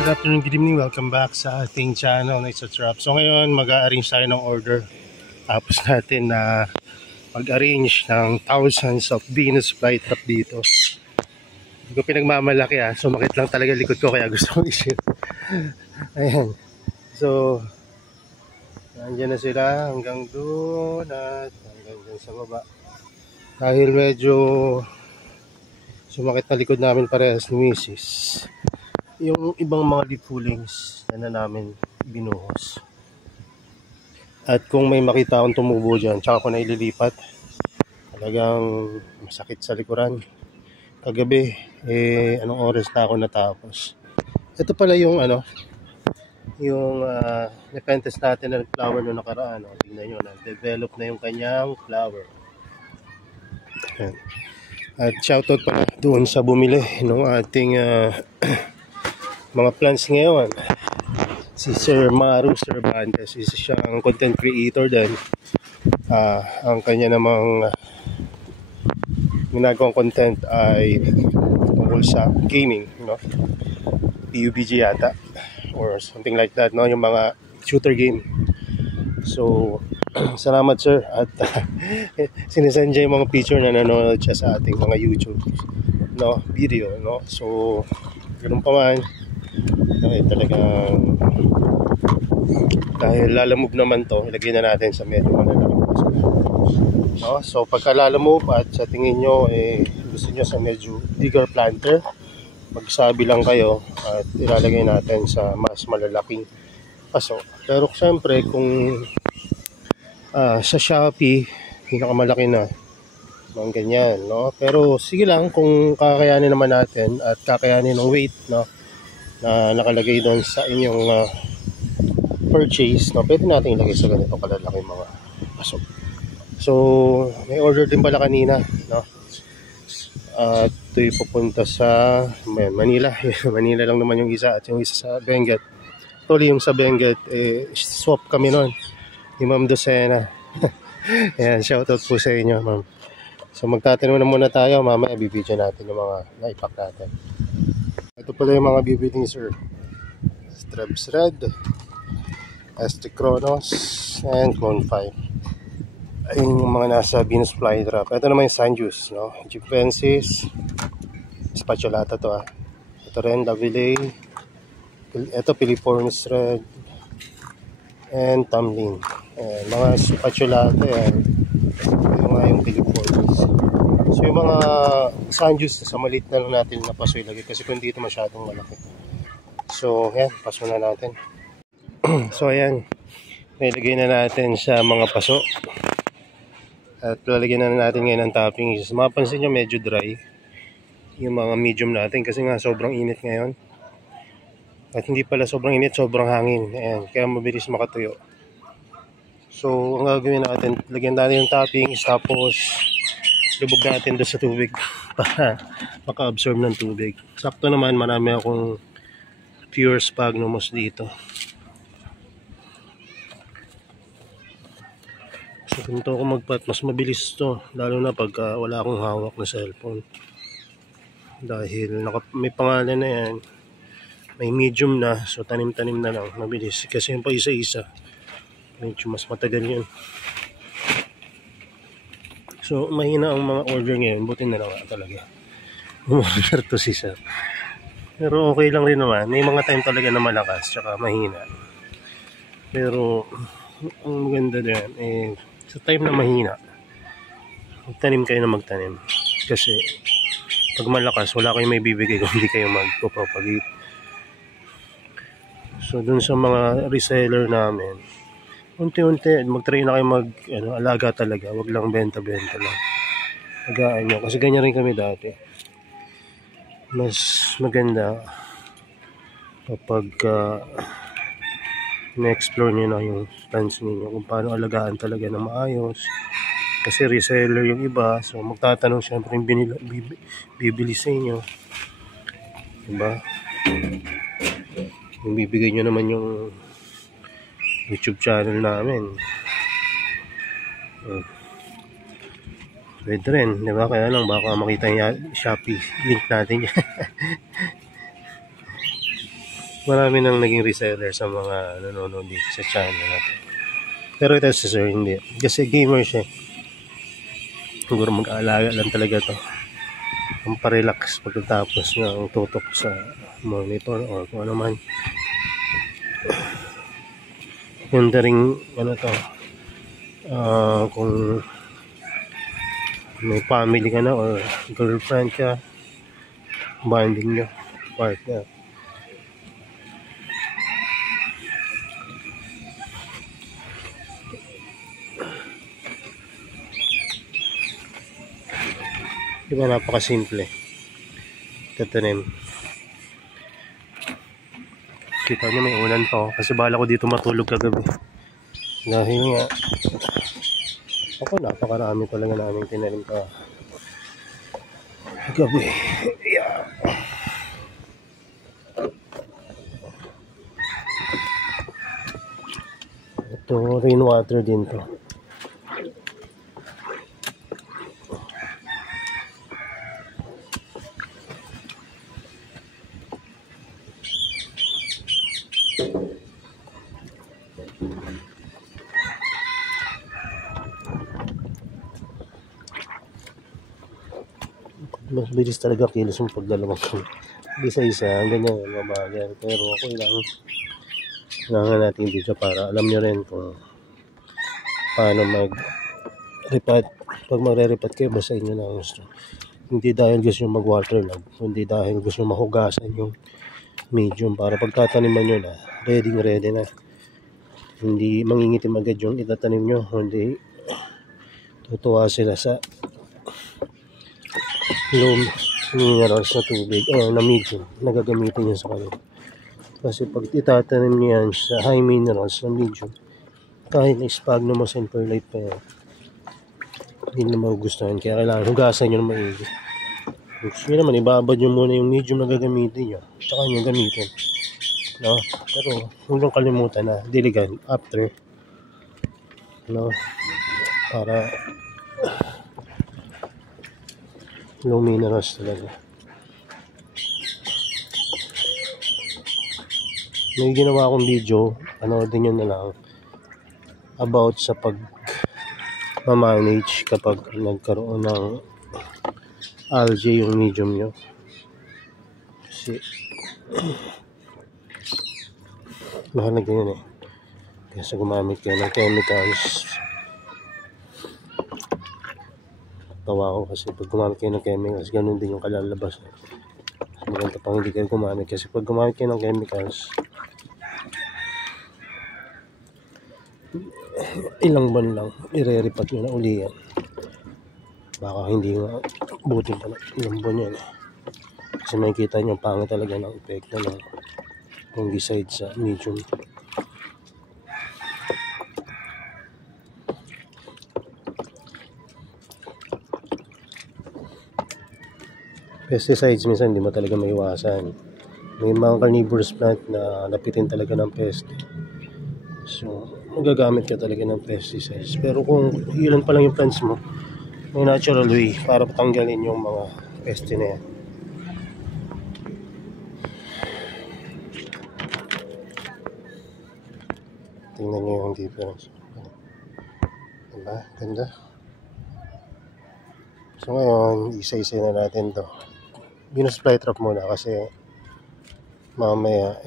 good afternoon, good evening. Welcome back sa ating channel na It's a Trap. So ngayon, mag-a-arrange tayo ng order. Tapos natin na mag-arrange ng thousands of Venus flytrap dito. Hindi ko pinagmamalaki sumakit lang talaga likod ko kaya gusto kong i-shoot. Ayan. So, nandiyan na sila hanggang doon at hanggang dyan sa baba. Dahil medyo sumakit na likod namin parehas ni Mrs. Yung ibang mga leaf pullings na namin binuhos. At kung may makita akong tumubo dyan, tsaka ko na ililipat. Talagang masakit sa likuran. Kagabi, anong oras na ako natapos. Ito pala yung yung nepenthes natin na flower noong nakaraan. Tingnan nyo, na-develop na yung kanyang flower. Ayan. At shoutout pa doon sa bumili ng ating mga plants ngayon, si Sir Maru Cervantes. Isa siyang content creator din. Ang kanya namang ginagawang content ay tungkol sa gaming, PUBG yata or something like that, yung mga shooter game. So salamat sir, at sinesend niya yung mga picture na nanonood siya sa ating mga YouTube video, so ganun pa man. Talagang dahil lalamove naman to, ilagay na natin sa medyo malalaking paso. So pagka lalamove at sa tingin nyo gusto nyo sa medyo bigger planter, magsabi lang kayo at ilalagay natin sa mas malalaking paso. Pero siyempre kung sa Shopee pinakamalaki na mga ganyan, pero sige lang kung kakayanin naman natin at kakayanin ng weight na nakalagay doon sa inyong purchase, pwede natin ilagay sa ganito kalalaking mga paso. So may order din pala kanina, at ito'y pupunta sa Manila. Manila lang naman yung isa, at yung isa sa Benguet. Actually yung sa Benguet swap kami noon ni Ma'am Docena. Ayan, shoutout po sa inyo, ma'am. So magtatanong na muna tayo, mamaya bibidyo natin yung mga naipak natin. Ito pala yung mga bibili ni Sir. Strebs Red, ST Kronos, and Clone 5. Ayun yung mga nasa Venus flytrap. Ito naman yung Sanjus, Gyphensis, Spatulata to Ito rin, Davile. Ito Piliformis Red, and Tamlin. Mga Spatulata yan. Ito nga yung Piliformis. So yung mga Sanjus sa maliit na lang natin na paso ilagay kasi kung dito masyadong malaki. So yan, paso na natin. So ayan, nilagay na natin sa mga paso. At lalagyan na natin ngayon ng topping. Mapansin nyo medyo dry yung mga medium natin kasi nga sobrang init ngayon. At hindi pala sobrang init, sobrang hangin. Ayan, kaya mabilis makatuyo. So ang gagawin natin, lagyan natin yung toppings tapos lubog natin doon sa tubig para maka-absorb ng tubig. Sakto naman, marami akong pure sphagnumos dito. So ganito ako magpat, mas mabilis to, lalo na pagka wala akong hawak na cellphone. Dahil may pangalan na yan, may medium na, so tanim-tanim na lang, mabilis. Kasi yung pa isa-isa, medyo mas matagal yun. So mahina ang mga order ngayon, buti na lang talaga umorder to si sir. Pero okay lang rin naman, may mga time talaga na malakas tsaka mahina. Pero ang maganda din sa time na mahina, magtanim kayo na magtanim. Kasi pag malakas, wala kayong may bibigay kung hindi kayo magpo-propagate. So dun sa mga reseller namin, unti-unti mag-try na kayo alaga talaga, wag lang benta-benta lang. Agaan nyo, kasi ganyan rin kami dati. Mas maganda kapag na-explore nyo na yung plants ninyo kung paano alagaan talaga na maayos. Kasi reseller yung iba, so magtatanong syempre yung bibili sa inyo, diba? Yung bibigay nyo naman yung YouTube channel namin, pwede rin, diba? Kaya lang baka makita niya Shopee link natin. Marami nang naging reseller sa mga nanonood dito sa channel natin. Pero ito si sir hindi. Kasi gamer siya. Siguro mag-aalaga lang talaga to. Ang parelax pagkatapos ng tutok sa monitor or kung ano man. Yung ring ano to. Kung may family ka na or girlfriend ka, bonding nyo, partner. Diba napakasimple. Tatanim. Kita nyo may ulan pa oh. Kasi bala ko dito matulog kagabi. Dahil nga ako napakarami talaga namin tinanim ka gabi. Yeah. Ito rainwater din to. Mas bilis talaga kilos yung pagdalawang ko. Isa-isa, ganyan, mabagal. Pero ako kailangan natin dito para alam nyo rin kung paano mag-repot. Pag magre-repot kayo, basahin nyo na gusto. Hindi dahil gusto nyo mag-water log, hindi dahil gusto nyo mahugasan yung medium para pagtataniman nyo na, ready na. Hindi mangingitim agad yung itatanim nyo, hindi tutuwa sila sa low minerals na tubig o na medium na gagamitin nyo sa kanila. Kasi pag itatanim nyo yan sa high minerals na medium, kahit na sphagnum mo sa perlite pa yan, hindi na magugustuhan. Kaya kailangan hugasan nyo na maigi. Gusto nyo naman, ibabad nyo muna yung medium na gagamitin nyo, tsaka nyo gamitin, no? Pero huwag nyo kalimutan na diligan after, no? Para low minerals talaga. May ginawa akong video, din yun na lang, about sa pag-manage kapag nagkaroon ng algae yung medium nyo. Kasi mahal na ganyan eh. Kasi gumamit kayo ng chemicals. Tawa ko kasi pag gumamit kayo ng chemicals, ganun din yung kalalabas. Maganda pang hindi kayo gumamit kasi pag gumamit kayo ng chemicals, ilang buwan lang ire-repat nyo na uli yan. Baka hindi nga buti pa na ilang buwan yan eh. Kasi makikita nyo pangit talaga ng epekto ng fungicide sa medium. Pesticides minsan hindi mo talaga maiwasan. May mga carnivorous plant na lapitin talaga ng peste. So, magagamit ka talaga ng pesticides. Pero kung ilan pa lang yung plants mo, may natural way para patanggalin yung mga peste na yan. Tingnan nyo yung difference. Diba? Ganda. So ngayon, isa-isa na natin to. Binus flytrap muna kasi mamaya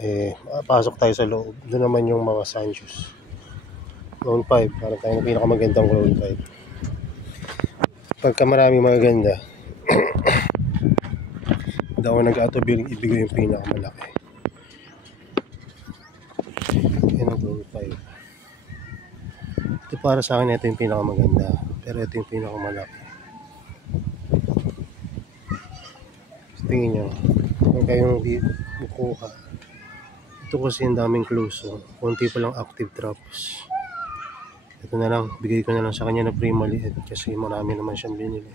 pasok tayo sa loob. Doon naman yung mga Sanchos. Clone 5, para tayo na pinakamagandang Clone 5. Pagka marami magaganda, daw nag-autobiling ibigay yung pinakamalaki. Yan ang Clone 5. Ito para sa akin, ito yung pinakamaganda. Pero ito yung pinakamalaki. Tingin nyo, kung kayong kukuha, ito kasi yung daming close, konti pa lang active traps. Ito na lang, bigay ko na lang sa kanya na free maliit kasi marami naman siyang binili.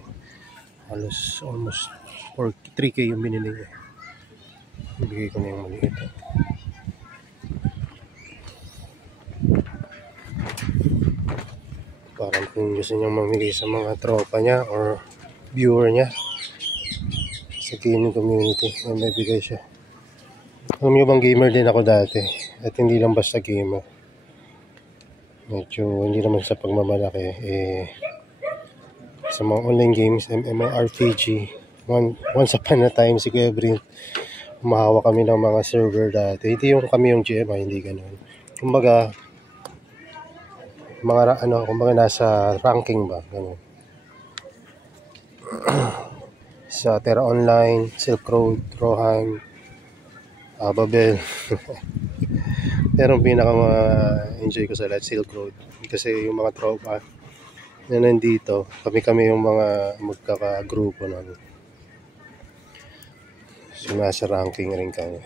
Halos almost 3K yung binili niya. Bigay ko na yung maliit. Parang kung gusto niyang mamigay sa mga tropa niya or viewer niya sa Kinin community, may bigay siya. Alam nyo bang gamer din ako dati? At hindi lang basta gamer. Medyo hindi naman sa pagmamalaki. Sa mga online games, MMORPG, once upon a time, si Kuya Brin, umahawa kami ng mga server dati. Hindi yung kami yung GM, hindi ganun. Kumbaga, kumbaga nasa ranking ba, ganun. Sa Terra Online, Silk Road, Rohan, Babel. Pero ang pinaka-enjoy ko sa lahat, Silk Road. Kasi yung mga tropa na nandito, kami yung mga magkakagrupo namin. So, nasa ranking rin kami.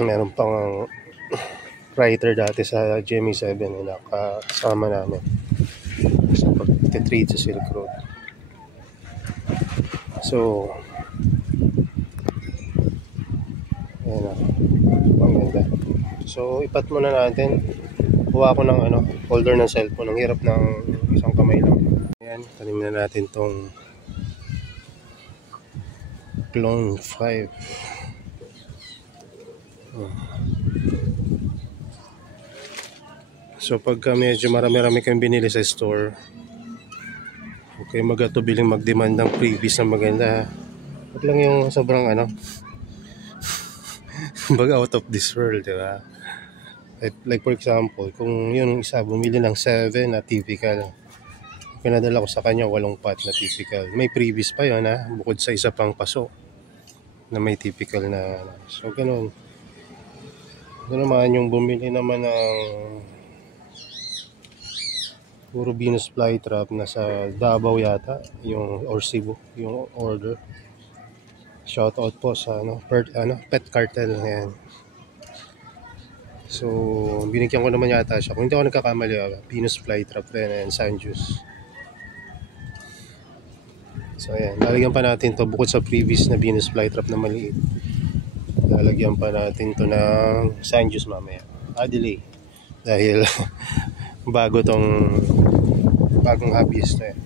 Meron pang writer dati sa GME 7 na nakasama namin sa pag-trade sa Silk Road. So, ayan na. Ang ganda. So, ipat muna natin. Kuha ko ng holder ng cellphone. Ang hirap ng isang kamay lang. Ayan, tanim na natin tong Clone 5. So pagka medyo marami-rami kang binili sa store, okay, magatubiling mag-demand ng freebies na maganda. Huwag lang yung sobrang bag out of this world, diba? Like for example, kung yun isa bumili ng 7 na typical, pinadala ko sa kanya 8 pot na typical. May freebies pa yun, bukod sa isa pang paso na may typical na. So ganun. Ito naman yung bumili naman ng puro Venus flytrap na sa Davao yata, yung or Cebu, yung order. Shout out po sa Pet Cartel yan. So binigyan ko naman yata siya, kung hindi ako nagkakamali, Venus flytrap rin and Sanjus. So ayan, lalagyan pa natin to bukod sa previous na Venus flytrap na maliit. Lalagyan pa natin to ng Sanjus mamaya. Delay. Dahil bagong hobbyist na eh.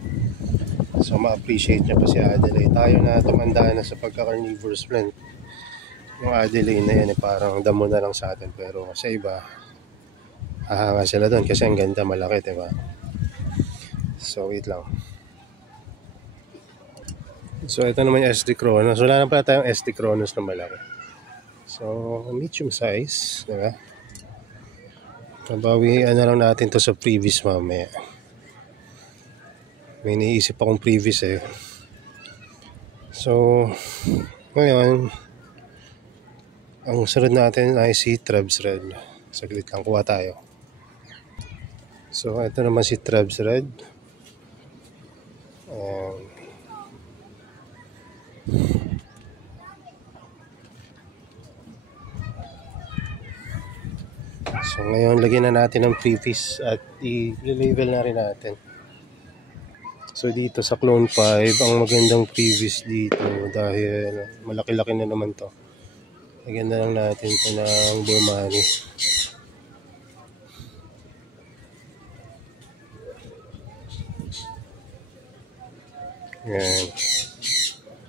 So ma-appreciate niya pa si Adelaide. Tayo na tumanda na sa pagka-carnivorous plant. Yung Adelaide na yan parang damo na lang sa atin. Pero sa iba, hahanga sila doon kasi ang ganda, malaki, diba? So wait lang. So ito naman yung SD Kronos. Wala na pala tayong SD Kronos na malaki. So medium size, diba? Nabawian na lang natin to sa previous mamaya. May iniisip akong previous eh. So ngayon, ang sunod natin ay si Trebs Red. Saglit lang, kuha tayo. So ito naman si Trebs Red. So ngayon, lagyan na natin ng previous at i-label na rin natin. So dito sa Clone 5, ang magandang previous dito dahil malaki-laki na naman to. Lagyan na lang natin ito ng Burmani. Ayan.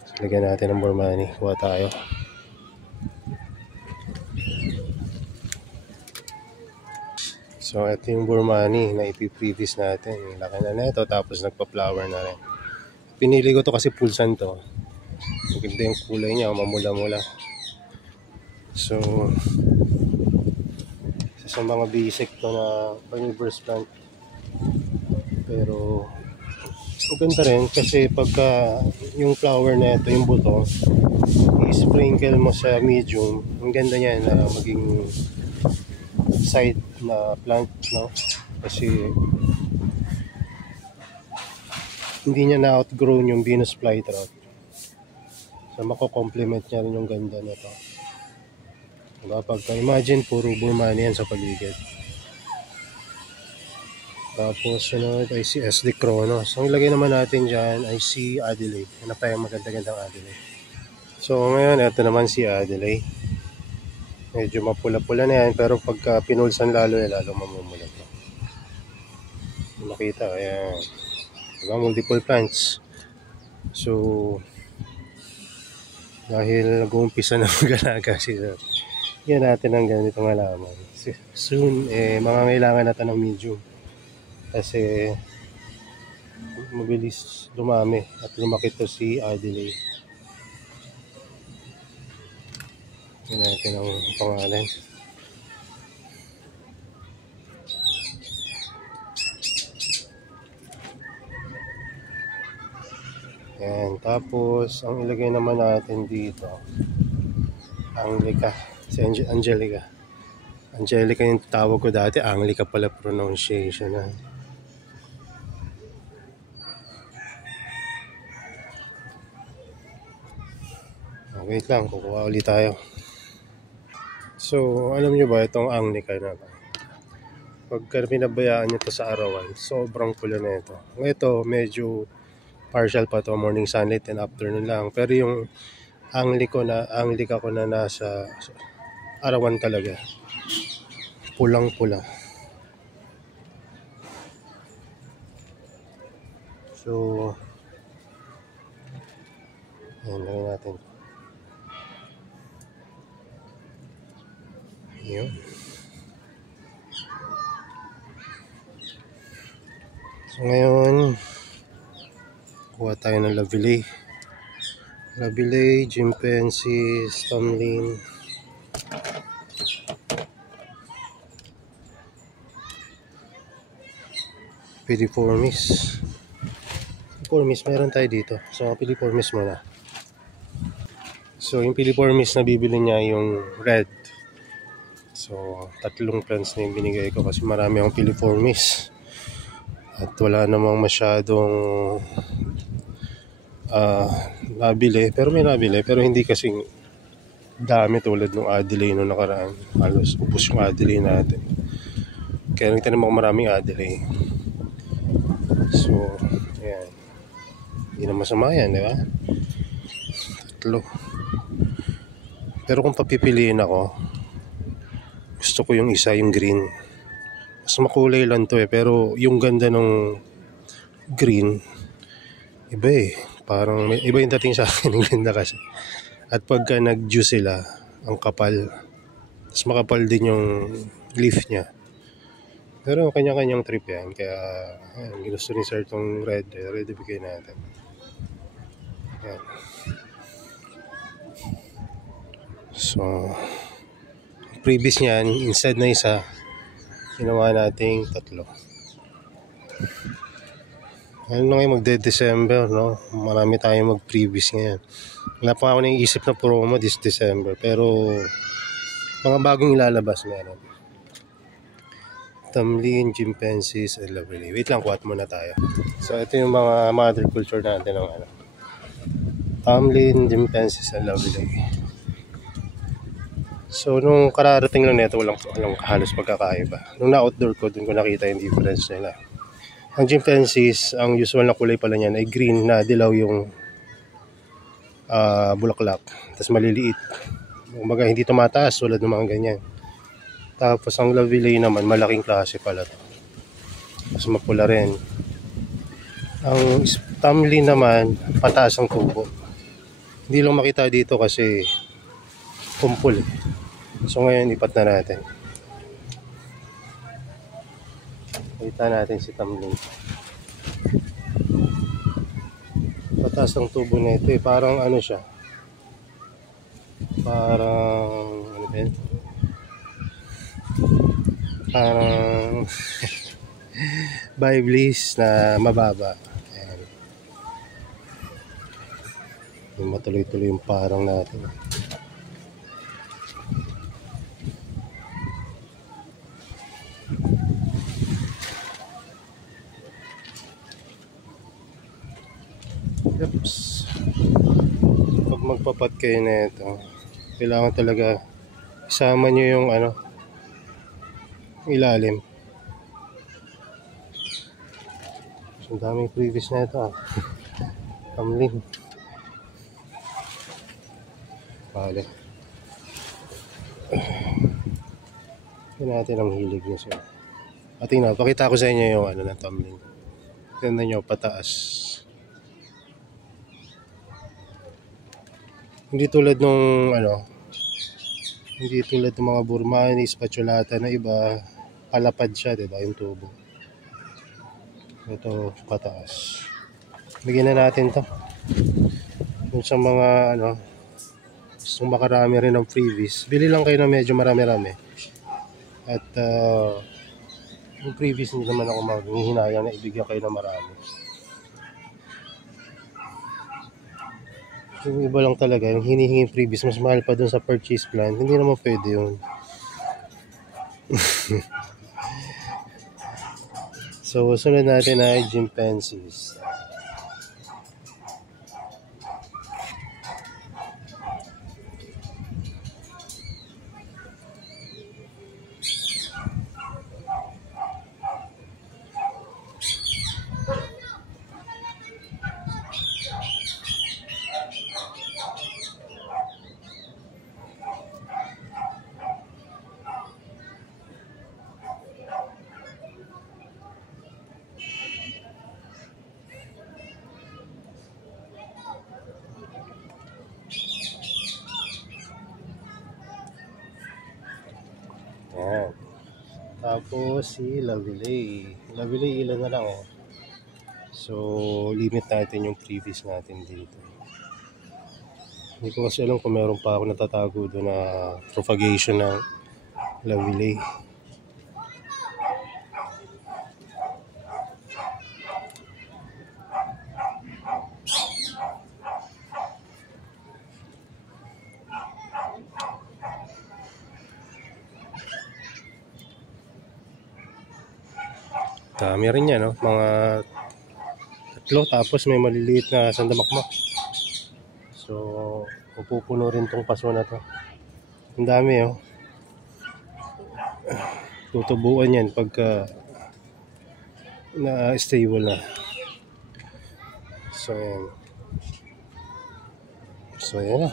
So, lagyan natin ng Burmani. Kuha tayo. So ito yung Burmani na ipiprevious natin. Laki na ito, tapos nagpa-flower na rin. Pinili ko to kasi pulsan to. Maganda yung kulay niya, mamula-mula. So isa sa mga basic to na carnivorous plant. Pero maganda rin kasi pagka yung flower na ito, yung buto, i-sprinkle mo sa medium, ang ganda niya na maging side na plant, no? Kasi hindi niya na-outgrown yung Venus flytrap. So mako-complement niya rin yung ganda nito. Diba? Pagka imagine puro Burmani yan sa paligid. Tapos sunod ay si SD Kronos. Ang ilagay naman natin dyan ay si Adelaide. Ano pa yung maganda-gandang Adelaide. So ngayon, ito naman si Adelaide. Medyo mapula-pula na yan, pero pagka pinulsan lalo mamumulat na. Makita, ayan. Diba, multiple plants. So Dahil nag-uumpisa na mag-alaga sila. Yan natin ang ganitong halaman. Soon, mangangailangan natin ng medium. Kasi mabilis dumami at lumaki to si Adelaide. Yan natin ang pangalan. Yan. Tapos, ang ilagay naman natin dito, Angelica. Si Angelica. Angelica yung tawag ko dati. Angelica pala pronunciation. Wait lang, kukuha ulit tayo. So, alam nyo ba itong Angelica na ba? Pagka pinabayaan nyo to sa arawan, sobrang pula na ito. Ito, medyo partial pa to, morning sunlight and afternoon lang. Pero yung Angelica ko na nasa arawan talaga, pulang-pula. So, yan lang natin. Yun. So ngayon, kuha tayo ng Lavillei, Gymphensis, Tomlin. Piriformis. Piriformis, meron tayo dito. So, Piriformis muna. So, yung Piriformis na bibili niya yung red. So, 3 plants na yung binigay ko kasi marami akong Piriformis. At wala namang masyadong nabili. Pero may nabili. Pero hindi kasing dami tulad ng Adelaide nung nakaraan. Halos ubos yung Adelaide natin. Kaya nagtanim ako maraming Adelaide. So, ayan. Hindi na masama yan, di ba? 3. Pero kung papipiliin ako, gusto ko yung isa, yung green. Mas makulay lang to pero yung ganda ng green, iba Parang iba yung dating sa akin ng ganda kasi. At pagka nag-juice sila, ang kapal. Mas makapal din yung leaf niya. Pero kanya-kanyang trip yan. Kaya ginusto ni sir itong red. Red ibigay natin. Yan. So, previous niyan, instead na isa, ginawa nating 3. Ano na ngayon, magde-December, no? Marami tayong mag-previous ngayon. Wala pa ako naiisip na promo this December. Pero, mga bagong ilalabas meron. Tomlin, Gymphensis, and Lavillei. Wait lang, kuhat muna tayo. So, ito yung mga mother culture natin ng Tomlin, Gymphensis, and Lavillei. So, nung kararating lang nito, walang halos pagkakaiba. Nung na-outdoor ko, dun ko nakita yung difference nila. Ang Gymphensis, ang usual na kulay pala niyan ay green na dilaw yung bulaklak. Tapos maliliit. Kumbaga, hindi tumataas tulad ng mga ganyan. Tapos ang Lavillei naman, malaking klase pala to. Tapos mapula rin. Ang Tomlin naman, pataas ang tubo. Hindi lang makita dito kasi kumpul. So ngayon, ipat na natin. Kita natin si Tomlin. Pataas ang tubo na ito Parang ano siya. Parang ano ba yun? Parang Biblis na mababa. Ayan. Yung matuloy-tuloy yung parang natin. Oops. Pag magpapat kayo na ito, kailangan talaga isama nyo yung ilalim. So, ang daming previous na ito Tomlin. Pala. Yan natin ang hilig niya siya. At tingnan, pakita ko sa inyo yung ng Tomlin. Tignan nyo, pataas. Hindi tulad nung hindi tulad ng mga Burmani, spatulata na iba, palapad siya, 'di ba, yung tubo. Ito pataas. Bigyan na natin 'to. Kung sa mga gustong makarami rin ng freebies, bili lang kayo ng medyo marami-rami. At yung previous hindi naman ako maghihinayang na ibigyan kayo ng marami. Yung iba lang talaga, yung hinihinging previous, mas mahal pa dun sa purchase plan, hindi naman pwede yun. So, sunod natin ay chimpanzees. Yan. Tapos si Lavillay. Lavillay ilan na lang So, limit natin yung previous natin dito. Hindi ko kasi alam kung meron pa ako natatago doon na propagation ng Lavillay. Dami rin yan, mga 3, tapos may maliliit na sandamakmak. So, pupuno rin tong paso na to. Ang dami, tutubuan yan pagka na-stable na. So, yan. So, yan na.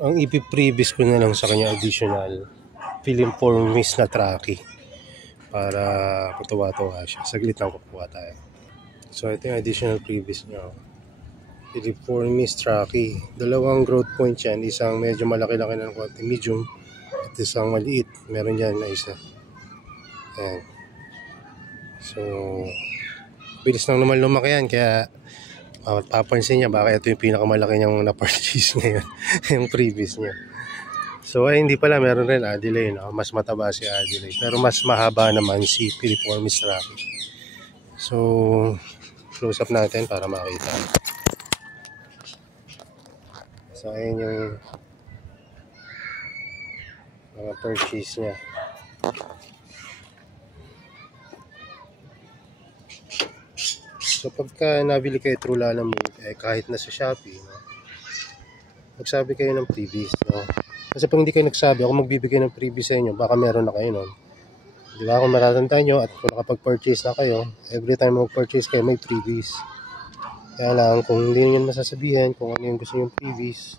Ang ipiprevious ko na lang sa kanya additional Filiformis na traki para matuwa-tuwa siya. Saglit lang kukuha tayo. So, ito yung additional previous nyo. Filiformis traki. Dalawang growth point yan. Isang medyo malaki-laki na ng konti, medium, at isang maliit. Meron dyan na isa. Ayan. So, bilis lang naman lumaki yan. Kaya, papansin niya baka ito yung pinakamalaki niyang na-purchase ngayon. Yung previous niya. So, ay hindi pala, meron rin Adelaide, mas mataba si Adelaide, pero mas mahaba naman si Filiformis traki. So, close up natin para makita. So, ayun yung mga purchase niya. So, pagka nabili kayo through Lalamove, kahit na sa Shopee, magsabi kayo ng previous, Kasi pag hindi kayo nagsabi, ako magbibigay ng previous sa inyo, baka meron na kayo nun. Di ba? Kung matatandaan nyo at kung nakapag-purchase na kayo, every time mag-purchase kayo, may previous. Kaya lang, kung hindi nyo masasabihan kung ano yung gusto nyo previous,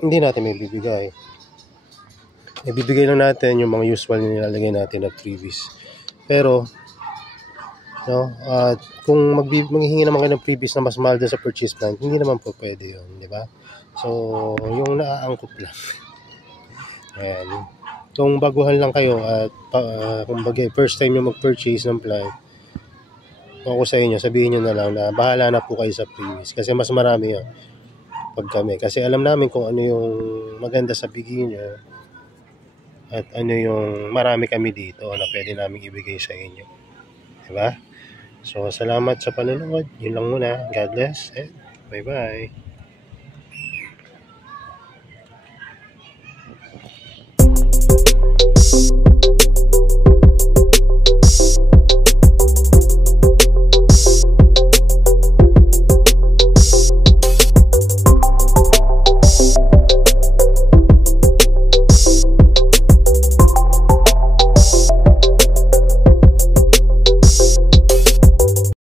hindi natin may bibigay. Ibibigay lang natin yung mga usual na nilalagay natin na previous. Pero, kung maghihingi naman kayo ng previous na mas mahal din sa purchase plan, hindi naman po pwede yun, di ba? So, yung naaangkop lang. Ayan. Kung baguhan lang kayo at kumbaga first time yung mag-purchase ng plan, ako sa inyo, sabihin nyo na lang na bahala na po kayo sa previous. Kasi mas marami yun pag kami. Kasi alam namin kung ano yung maganda sa beginner at ano yung marami kami dito na pwede namin ibigay sa inyo. Diba? So, salamat sa panonood. Yun lang muna. God bless and bye-bye.